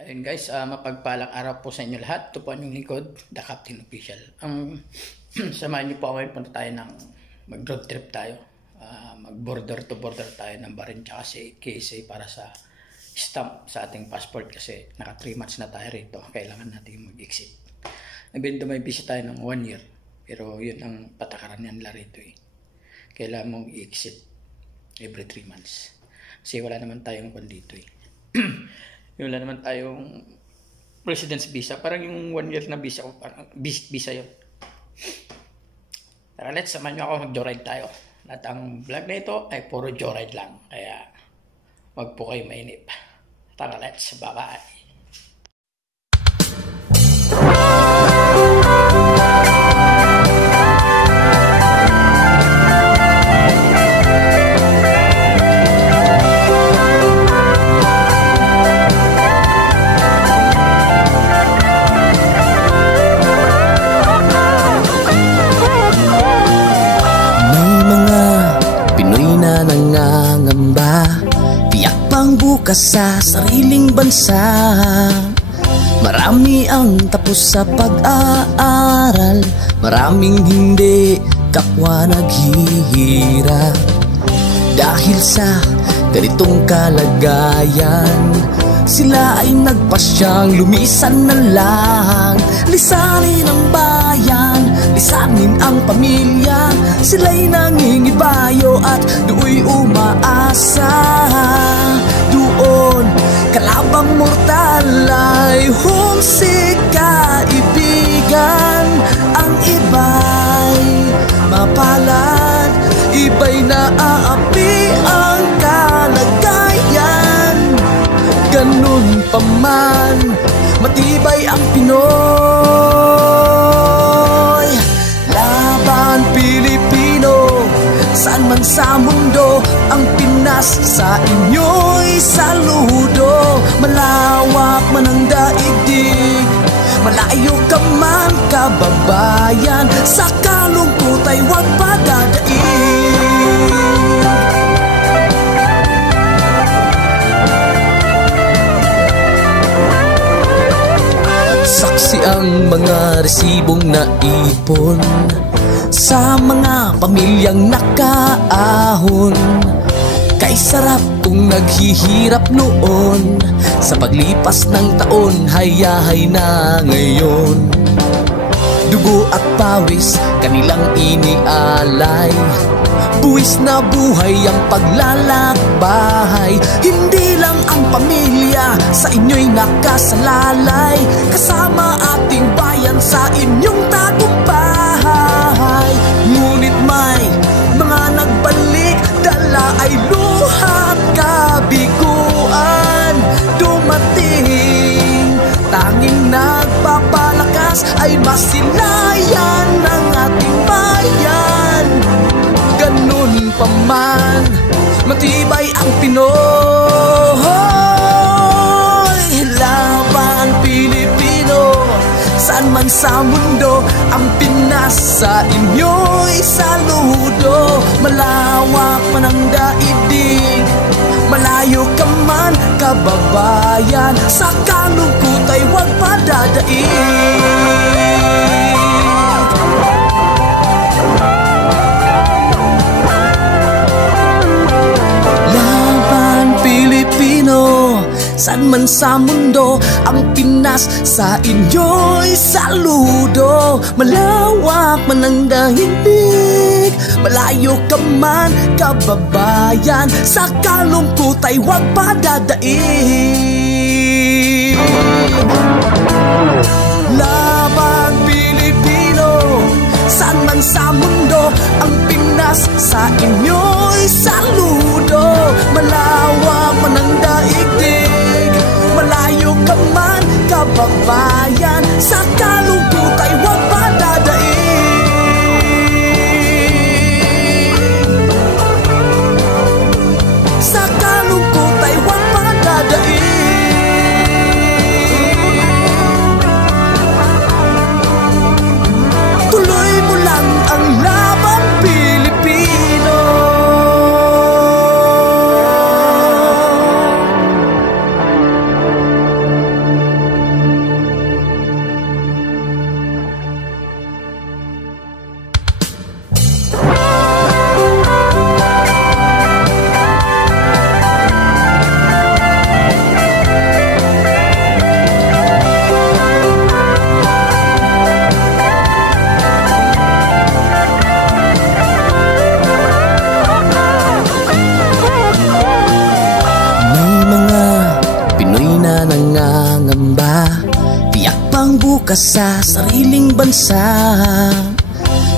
Ayun guys, mapagpalang araw po sa inyo lahat. Ito po ang inyong lingkod, The Captain Official. Samahan niyo po ako, punta tayo ng mag-road trip tayo. Mag-border to border tayo ng Bahrain tsaka si KSA para sa stamp sa ating passport kasi naka 3 months na tayo rito. Kailangan natin mag-exit. Nabendo may visa tayo ng 1 year. Pero yun ang patakaran nila rito eh. Kailangan mong i-exit every 3 months. Kasi wala naman tayong dito eh. Wala naman tayong residence visa. Parang yung 1 year na visa ko, parang visa yun. Tara, let's samahan nyo ako, mag-joyride tayo. At ang vlog na ito ay puro joyride lang. Kaya wag po kayo mainip. Tara, let's, bye-bye. Bukas sa sariling bansa, marami ang tapos sa pag-aaral, maraming hindi kapwa naghihirap. Dahil sa ganitong kalagayan, sila ay nagpasyang lumisan na lang. Lisanin ang bayan, lisanin ang pamilya, sila'y nangingibayo at do'y umaasa. Doon, kalabang mortal ay humsik kaibigan. Ang iba'y mapalad, iba'y naaapi ang kalagayan. Ganun pa man, matibay ang Pinoy. Laban Pilipino, saan man sa mundo, ang Pinas sa inyo'y saludo. Malawak man ang daigdig, malayo ka man kababayan, sa kalungkot ay huwag padadaig. Saksi ang mga resibong naipon sa mga pamilyang nakaahon. Kay sarap kung naghihirap noon, sa paglipas ng taon hayahay na ngayon. Dugo at pawis kanilang inialay, buwis na buhay ang paglalakbay. Hindi lang ang pamilya sa inyo'y nakasalalay, kasama ating bayan sa inyong tagumpay. Ngunit may mga nagbalik, dala ay luhat kabiguan. Dumating, tanging nagpapalakas ay masilayan ng ating bayan. Ganun pa man, matibay ang Pinoy. Laban Pilipino, saan man sa mundo, ang Pinas sa inyo'y saludo. Malawak man ang daigdig, malayo ka man kababayan, sa kalungkot ay huwag padadaig. Saan man sa mundo, ang Pinas sa inyo'y saludo. Malawak man ang daigdig, malayo ka man kababayan, sa kalungkot ay huwag padadaig. Laban Pilipino, saan man sa mundo, ang Pinas sa inyo'y saludo. Malawak man ang daigdig, malayo ka man kababayan, sa kalungkot ay huwag padadaig. Sa kalungkot ay huwag padadaig. Tuloy mo lang ang laban Pilipino. bukas sa sariling bansa.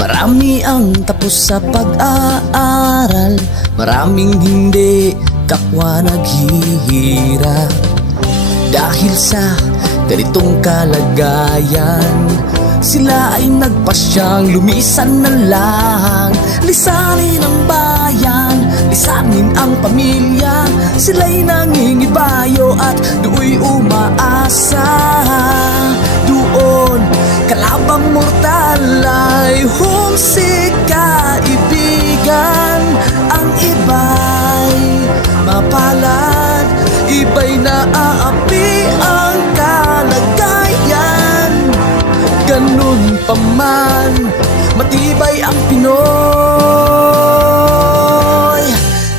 Marami ang tapos sa pag-aaral, maraming hindi kapwa naghihirap. Dahil sa ganitong kalagayan, sila ay nagpasyang lumisan na lang. Lisanin ang bayan, lisanin ang pamilya. Sila'y nangingibayo at do'y umaasa. Doon kalabang mortal ay humsik kaibigan. Ang iba'y mapalad, iba'y naaapi ang kalagayan. Ganun pa man, matibay ang Pinoy.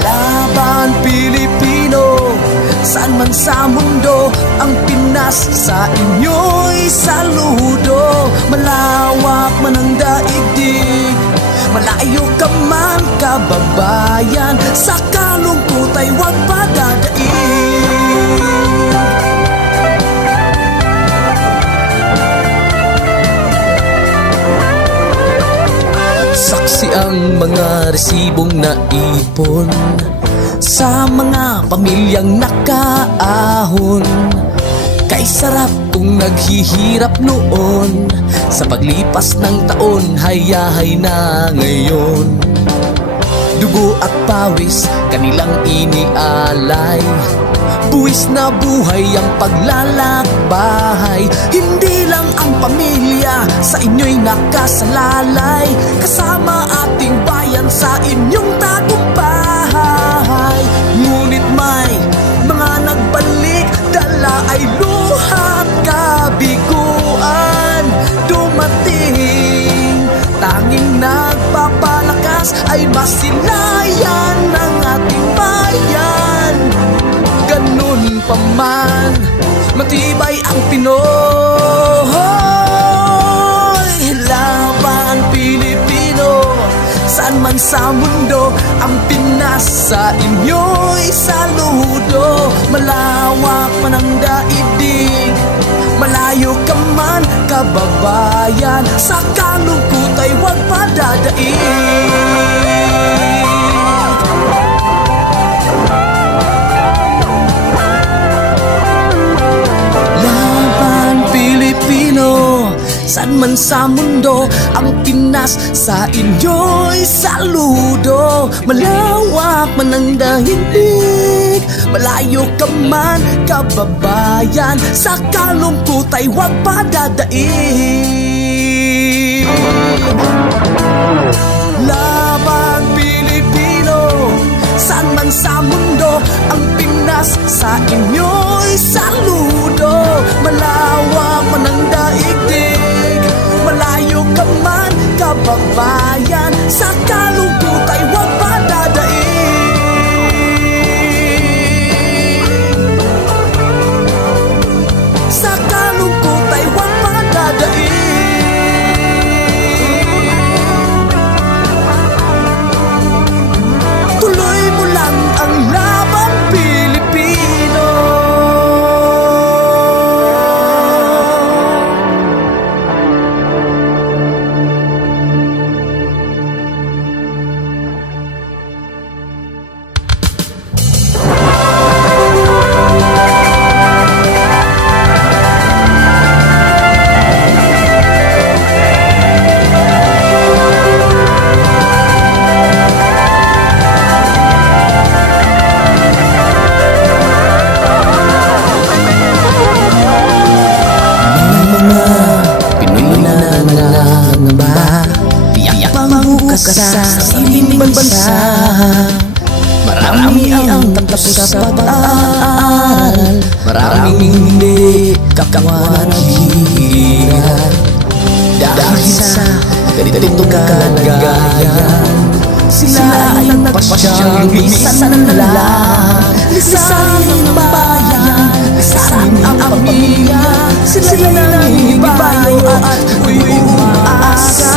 Laban Pilipino, saan man sa mundo, ang Pinas sa inyo'y saludo. Malawak man ang daigdig, malayo ka man kababayan, sa kalungkot ay huwag padadaig. Saksi ang mga resibong naipon sa mga pamilyang nakaahon. Kay sarap kung naghihirap noon, sa paglipas ng taon hayahay na ngayon. Dugo at pawis kanilang inialay, buwis na buhay ang paglalakbay. Hindi lang ang pamilya sa inyo'y nakasalalay, kasama ating bayan sa inyong tagumpay. Ngunit may mga nagbalik, dala ay luhat kabiguan. Dumating, tanging nagpapalakas ay masilayan ng ating bayan. Ganun pa man, matibay ang Pinoy. Laban Pilipino, saan man sa mundo, ang Pinas sa inyo'y saludo. Malawak man ang daigdig, malayo ka man kababayan, sa kalungkot ay huwag padadaig. Pilipino, saan man sa mundo, ang Pinas sa inyo'y saludo. Malawak man ang daigdig, malayo ka man kababayan, sa kalungkot ay huwag padadaig. Laban Pilipino, saan man sa mundo, ang Pinas sa inyo'y saludo. Malawak man ang daigdig, malayo ka man kababayan, sa kalungkot ay huwag padadaig. Sa kalungkot ay huwag padadaig. Tuloy mo lang ang laban Pilipino. Sa sariling bansa, marami ang tapos sa pag-aaral, maraming hindi kapwa naghihirap. Dahil sa ganitong kalagayan, sila ay nagpasyang lumisan na lang. Lisanin ang bayan, lisanin ang pamilya. Sila nangingibayo at umaasa.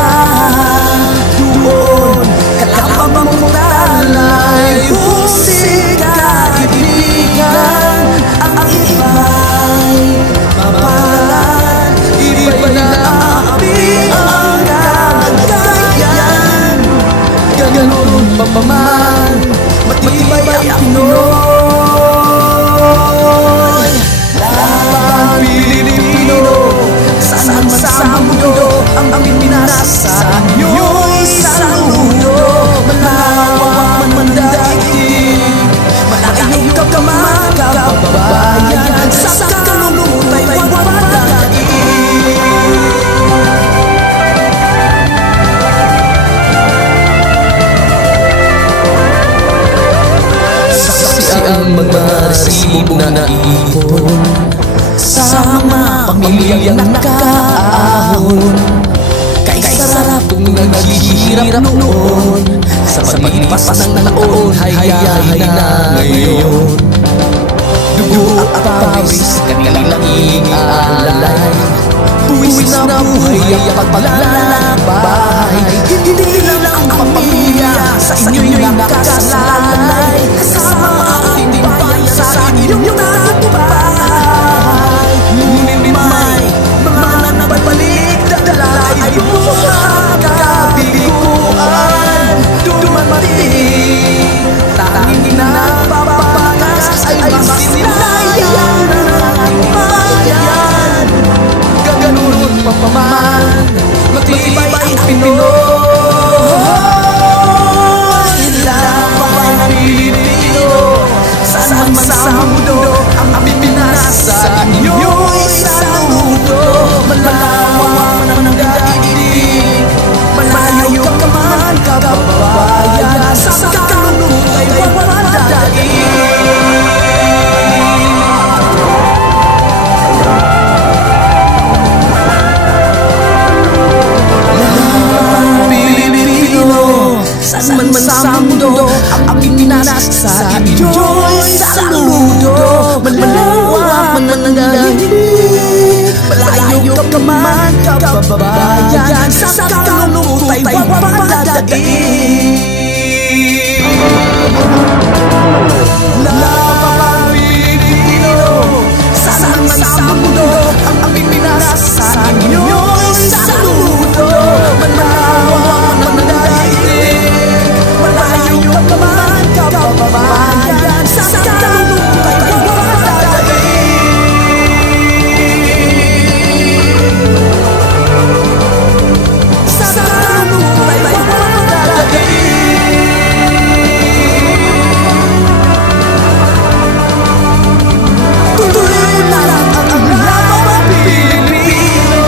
Doon kalabang mortal ay humsik kaibigan. Ang iba'y mapalad, iba'y pa man, matibay ang Pinoy. Laban Pilipino, saan man sa mundo, ang Pilipinas sa inyo'y saludo. Malawak man ang daigdig, malayo ka man kababayan, sa kalulutay huwag madadaig. Saksi ang mga resibong naipon sa mga pamilyang nakaahon. Kay sarap kung naghihirap noon, sa paglipas ng taon, hayay na ngayon. Dugo at pawis, kanilang ialay, buwis na buhay ang paglalakbay. Hindi lang ang pamilya sa inyo'y nakasalalay, kasama ang ating bayan sa inyong tagumpay. Ngunit may mga nagbabalik, dala ay buhat kabiguan. Dumating, tanging nagpapapakas ay masinayan ng ating bayan. Gaganon pa paman, matibay ang Pinoy. Laban Pilipino, saan man sa mundo, ang Pilipinas sa inyo'y saludo. Malawak man ang daigdig, malayo ka man kababayan, sa kalulutay huwag madadaig. Saan man sa mundo, ang Pilipinas sa inyo'y saludo. Malawak man ang daigdig, malayo ka man kababayan, sa kalulutay huwag madadaig. Laban Pilipino, saan man sa mundo, ang Pilipinas sa inyo'y saludo. Malawak man ang daigdig, malayo ka man kababayan, sa kalulutay huwag madadaig. Sa kalulutay huwag madadaig. Tuloy na lang ang laban Pilipino.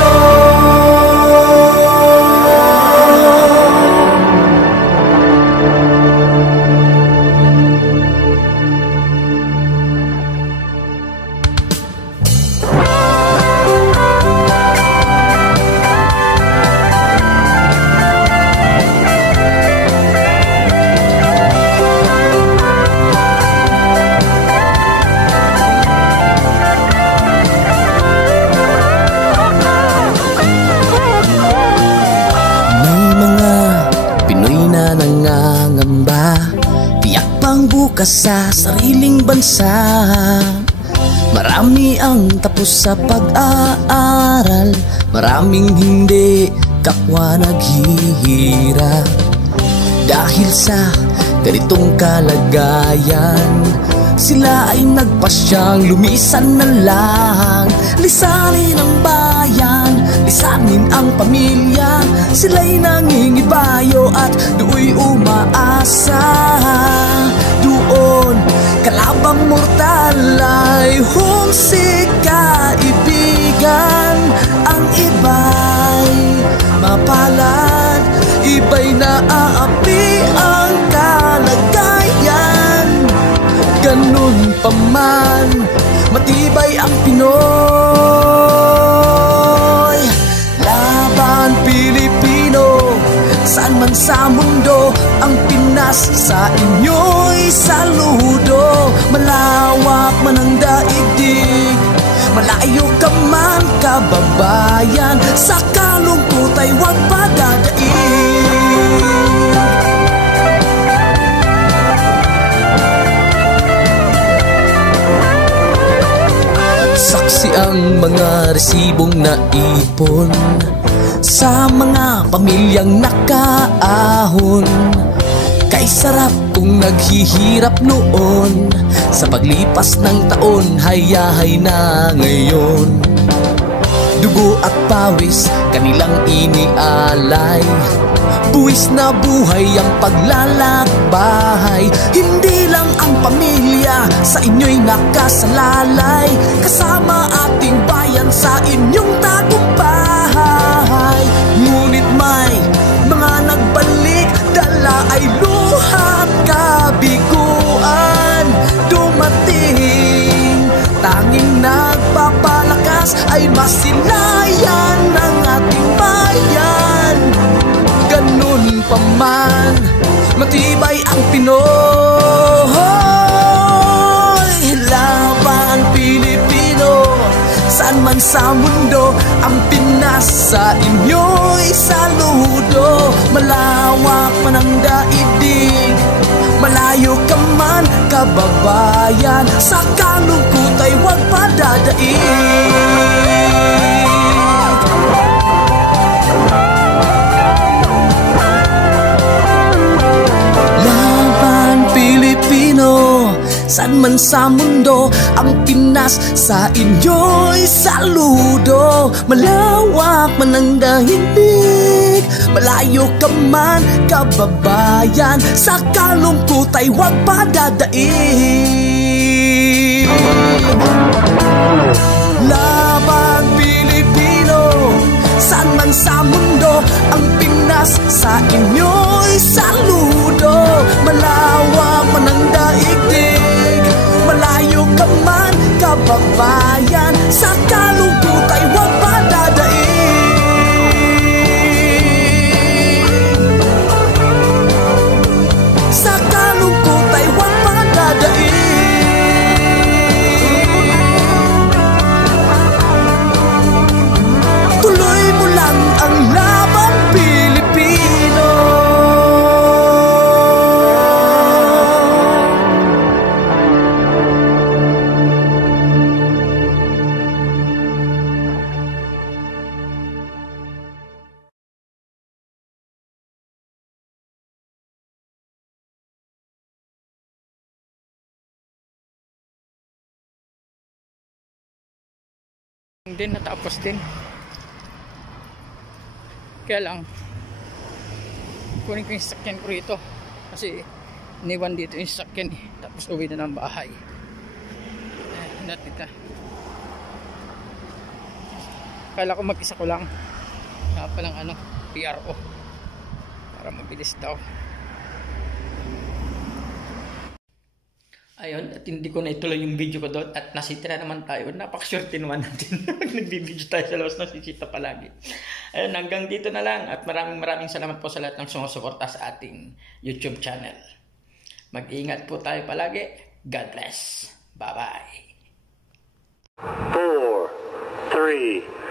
Bukas sa sariling bansa, marami ang tapos sa pag-aaral, maraming hindi kapwa naghihirap. Dahil sa ganitong kalagayan, sila ay nagpasyang lumisan na lang. Lisanin ang bayan, lisanin ang pamilya, sila'y nangingibayo at do'y umaasa. Doon, kalabang mortal ay humsik kaibigan. Ang iba'y mapalad, iba'y naaapi ang kalagayan. Ganun pa man, matibay ang Pinoy. Laban Pilipino, saan man sa mundo, ang Pinas sa inyo'y saludo. Malawak man ang daigdig, malayo ka man kababayan, sa kalungkot ay huwag padadaig. Saksi ang mga resibong naipon sa mga pamilyang nakaahon. Kay sarap kung naghihirap noon, sa paglipas ng taon, hayahay na ngayon. Dugo at pawis, kanilang inialay, buwis na buhay ang paglalakbay. Hindi lang ang pamilya sa inyo'y nakasalalay, kasama ating bayan sa inyong tagumpay. Ngunit may mga nagbalik, dala ay luha at kabiguan. Dumating, tanging nagpapalakas ay masilayan ng ating bayan. Ganun pa man, matibay ang Pinoy. Laban Pilipino, saan man sa mundo, ang Pinas sa inyo'y saludo. Malawak man ang daigdig, malayo ka man kababayan, sa kalungkot ay huwag padadaig. Saan man sa mundo, ang Pinas sa inyo'y saludo. Malawak man ang daigdig, malayo ka man kababayan, sa kalungkot ay huwag padadaig. Laban Pilipino, saan man sa mundo, ang Pinas sa inyo'y saludo. Malawak man ang daigdig, malayo ka man kababayan, sa kalungkot ay huwag padadaig. Sa kalungkot ay huwag padadaig. Tuloy mo lang ang laban Pilipino. Din natapos din, kaya lang kunin ko yung sasakyan ko rito kasi iniwan dito yung sasakyan tapos uwi na ng bahay. Natita, kala ko mag-isa ko lang, palang ano, PRO para mabilis daw. Ayun, at hindi ko na ituloy yung video ko doon at nasitira naman tayo. Napakaswerte naman natin. Nagbibideo tayo sa labas, nasisita palagi. Ayun, hanggang dito na lang at maraming salamat po sa lahat ng sumusuporta sa ating YouTube channel. Mag-ingat po tayo palagi. God bless. Bye-bye. 4, 3,